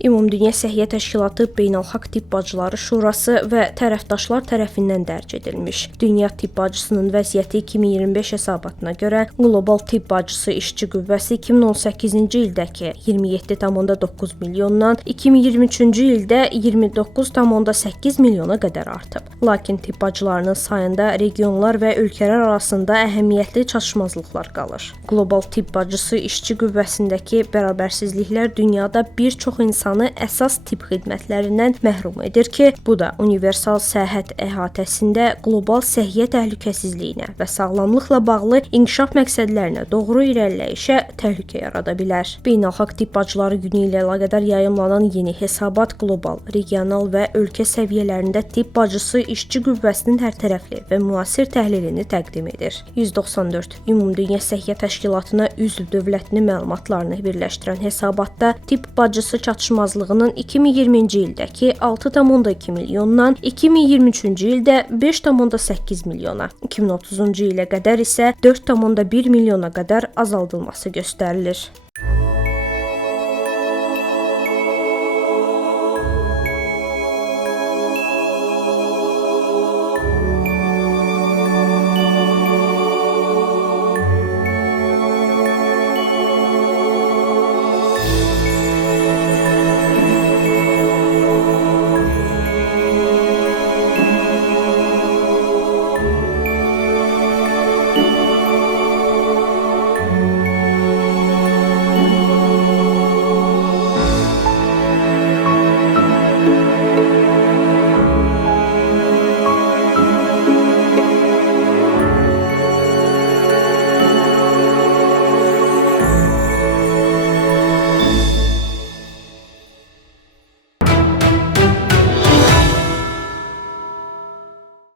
Ümumdünya Səhiyyə Təşkilatı Beynəlxalq Tibb Bacıları Şurası və tərəfdaşlar tərəfindən dərc edilmiş Dünya Tibb Bacısının vəziyyəti 2025 hesabatına görə qlobal tibb bacısı işçi qüvvəsi 2018-ci ildəki 27,9 milyondan 2023-cü ildə 29,8 milyona qədər artıb. Lakin tibb bacılarının sayında regionlar və ölkələr arasında əhəmiyyətli çatışmazlıqlar qalır. Qlobal tibb bacısı işçi qüvvəsindəki bərabərsizliklər dünyada bir çox insanı əsas tibb xidmətlərindən məhrum edir ki, bu da universal səhhət əhatəsində qlobal səhiyyə təhlükəsizliyinə və sağlamlıqla bağlı inkişaf məqsədlərinə doğru irəliləyişə təhlükə yarada bilər. Beynəlxalq Tibb Bacıları Günü ilə əlaqədar yayımlanan yeni hesabat qlobal, regional və ölkə səviyyələrində tibb bacısı işçi qüvvəsinin hərtərəfli və müasir təhlilini təqdim edir. 194 Ümumdünya Səhiyyə Təşkilatına üzv dövlətinin məlumatlarını birləşdirən hesabatda tibb bacısı çatışmazlığının 2020-ci ildəki 6,2 milyondan 2023-cü ildə 5,8 milyona, 2030-cu ilə qədər isə 4,1 milyona qədər azaldılması göstərilir.